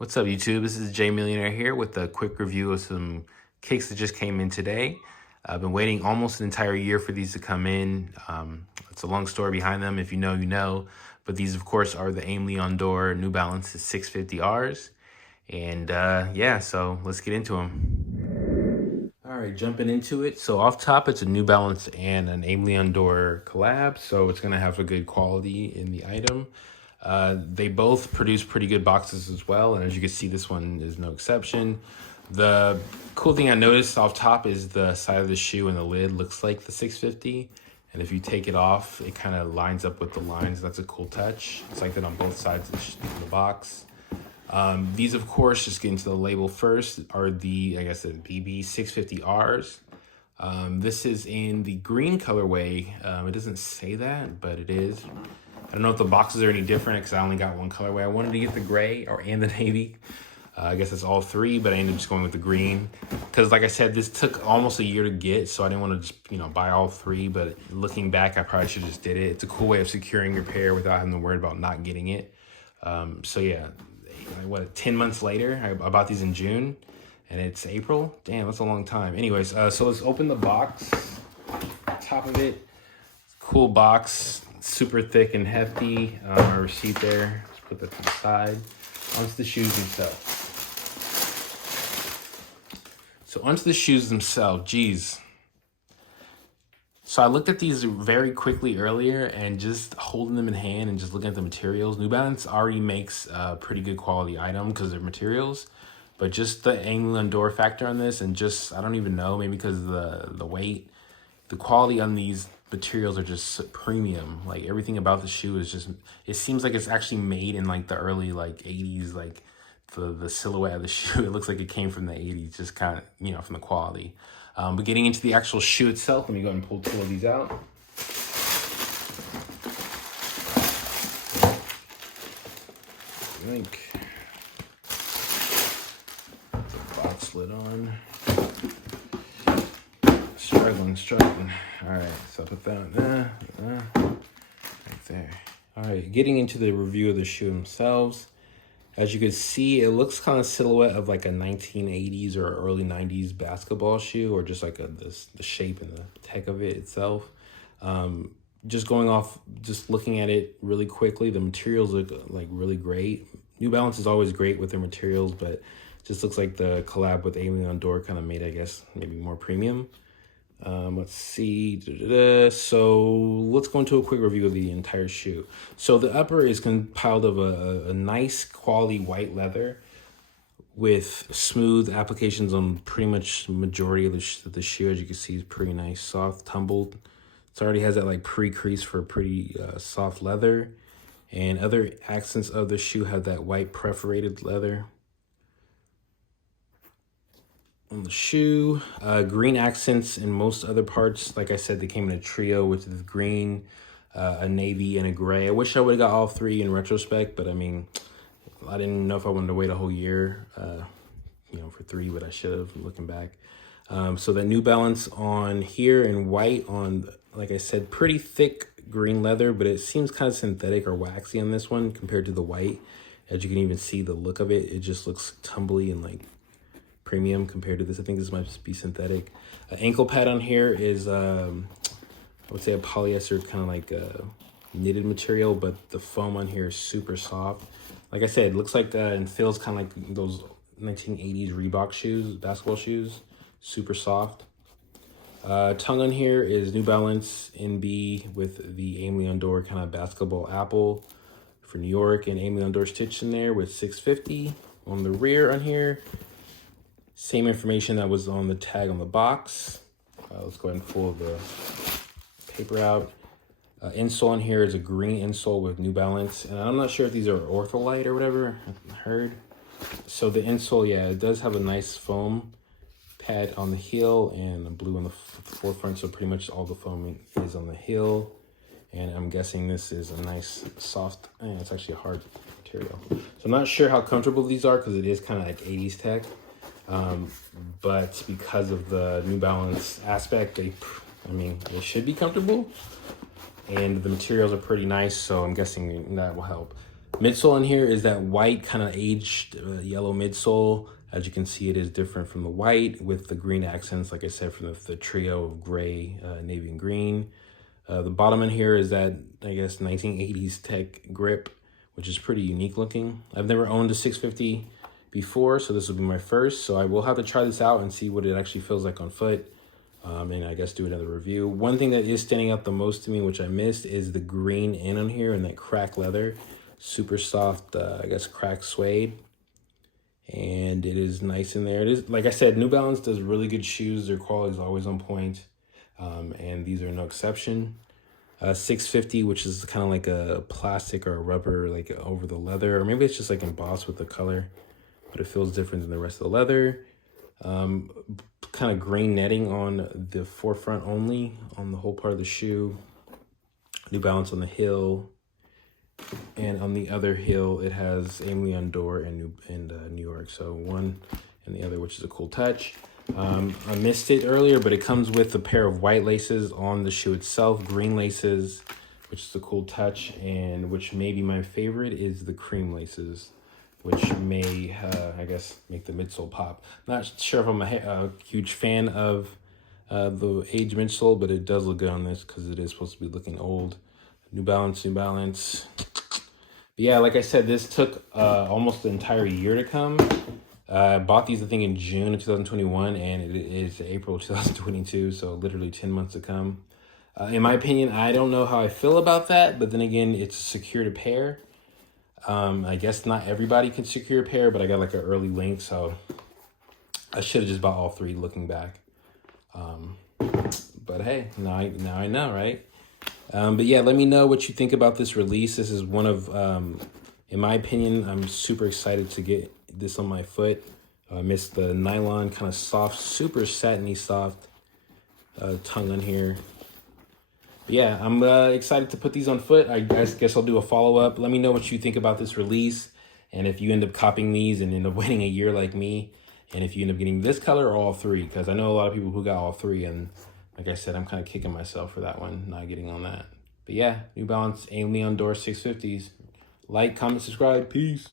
What's up, YouTube? This is Jmilionair here with a quick review of some kicks that just came in today. I've been waiting almost an entire year for these to come in. It's a long story behind them. If you know, you know. But these, of course, are the Jmilionair New Balance 650Rs. And yeah, so let's get into them. All right, jumping into it. So off top, it's a New Balance and an Jmilionair collab. So it's going to have a good quality in the item. They both produce pretty good boxes as well, and as you can see, this one is no exception. The cool thing I noticed off top is the side of the shoe and the lid looks like the 650, and if you take it off, it kind of lines up with the lines. That's a cool touch. It's like that on both sides of the box. These, of course, just getting to the label first, are the, I guess, the BB 650Rs. This is in the green colorway. It doesn't say that, but it is. I don't know if the boxes are any different because I only got one colorway. I wanted to get the gray and the navy. I guess it's all three, but I ended up just going with the green. Because like I said, this took almost a year to get, so I didn't want to just, buy all three. But looking back, I probably should have just did it. It's a cool way of securing your pair without having to worry about not getting it. So yeah, 10 months later, I bought these in June, and it's April. Damn, that's a long time. Anyways, so let's open the box. Top of it, cool box. Super thick and hefty. Our receipt there. Let's put that to the side. Onto the shoes themselves. So onto the shoes themselves. Geez. So I looked at these very quickly earlier, and just holding them in hand and just looking at the materials. New Balance already makes a pretty good quality item because of materials, but just the Jmilionair factor on this, and just I don't even know, maybe because of the weight, the quality on these materials are just premium. Like everything about the shoe is just, it seems like it's actually made in like the early 80s, like the silhouette of the shoe. It looks like it came from the 80s, just kind of, from the quality. But getting into the actual shoe itself, let me go ahead and pull two of these out. I think the box lid on. Struggling. All right, so I put that on there, right there. All right, getting into the review of the shoe themselves. As you can see, it looks kind of silhouette of like a 1980s or early 90s basketball shoe, or just like the shape and the tech of it itself. Just looking at it really quickly, the materials look like really great. New Balance is always great with their materials, but just looks like the collab with Jmilionair kind of made, I guess, maybe more premium. Let's see. So let's go into a quick review of the entire shoe. So the upper is compiled of a nice quality white leather with smooth applications on pretty much majority of the shoe. As you can see, it's pretty nice, soft, tumbled. It already has that like pre-crease for pretty soft leather, and other accents of the shoe have that white perforated leather. On the shoe, green accents in most other parts. Like I said, they came in a trio with the green, a navy, and a gray. I wish I would have got all three in retrospect, but I mean, I didn't know if I wanted to wait a whole year, for three, but I should have, looking back. So the New Balance on here in white on, like I said, pretty thick green leather, but it seems kind of synthetic or waxy on this one compared to the white. As you can even see the look of it, it just looks tumbly and like premium compared to this. I think this might be synthetic. Ankle pad on here is I would say a polyester kind of like knitted material, but the foam on here is super soft. Like I said, it looks like and feels kind of like those 1980s Reebok shoes, basketball shoes. Super soft. Tongue on here is New Balance NB with the Jmilionair kind of basketball apple for New York, and Jmilionair stitched in there with 650. On the rear on here, same information that was on the tag on the box. Let's go ahead and pull the paper out. Insole on here is a green insole with New Balance. And I'm not sure if these are Ortholite or whatever, I heard. So the insole, yeah, it does have a nice foam pad on the heel and a blue on the forefront. So pretty much all the foam is on the heel. And I'm guessing this is a nice soft, it's actually a hard material. So I'm not sure how comfortable these are because it is kind of like 80s tech. But because of the New Balance aspect, they should be comfortable, and the materials are pretty nice, so I'm guessing that will help. Midsole in here is that white kind of aged yellow midsole. As you can see, it is different from the white with the green accents, like I said, from the trio of gray, navy, and green. The bottom in here is that, I guess, 1980s tech grip, which is pretty unique looking. I've never owned a 650 before, so this will be my first. So I will have to try this out and see what it actually feels like on foot. And I guess do another review. One thing that is standing out the most to me, which I missed, is the green in on here and that crack leather. Super soft, I guess, crack suede. And it is nice in there. It is, like I said, New Balance does really good shoes. Their quality is always on point. And these are no exception. 650, which is kind of like a plastic or a rubber, like over the leather, or maybe it's just like embossed with the color, but it feels different than the rest of the leather. Kind of green netting on the forefront only, on the whole part of the shoe. New Balance on the heel, and on the other heel it has Jmilionair and New York. So one and the other, which is a cool touch. I missed it earlier, but it comes with a pair of white laces on the shoe itself, green laces, which is a cool touch, and which may be my favorite is the cream laces, which may, I guess, make the midsole pop. Not sure if I'm a huge fan of the aged midsole, but it does look good on this because it is supposed to be looking old. New Balance, New Balance. But yeah, like I said, this took almost the entire year to come. I bought these, I think, in June of 2021, and it is April 2022, so literally 10 months to come. In my opinion, I don't know how I feel about that, but then again, it's secured a pair. I guess not everybody can secure a pair, but I got like an early link, so I should have just bought all three looking back. But hey, now I know, right? But yeah, let me know what you think about this release. This is one of, in my opinion, I'm super excited to get this on my foot. I missed the nylon, kind of soft, super satiny soft tongue on here. But yeah, I'm excited to put these on foot. I guess I'll do a follow-up. Let me know what you think about this release, and if you end up copying these and end up waiting a year like me, and if you end up getting this color or all three, because I know a lot of people who got all three, and like I said, I'm kind of kicking myself for that one, not getting on that. But yeah, New Balance Jmilionair 650s. Like, comment, subscribe. Peace.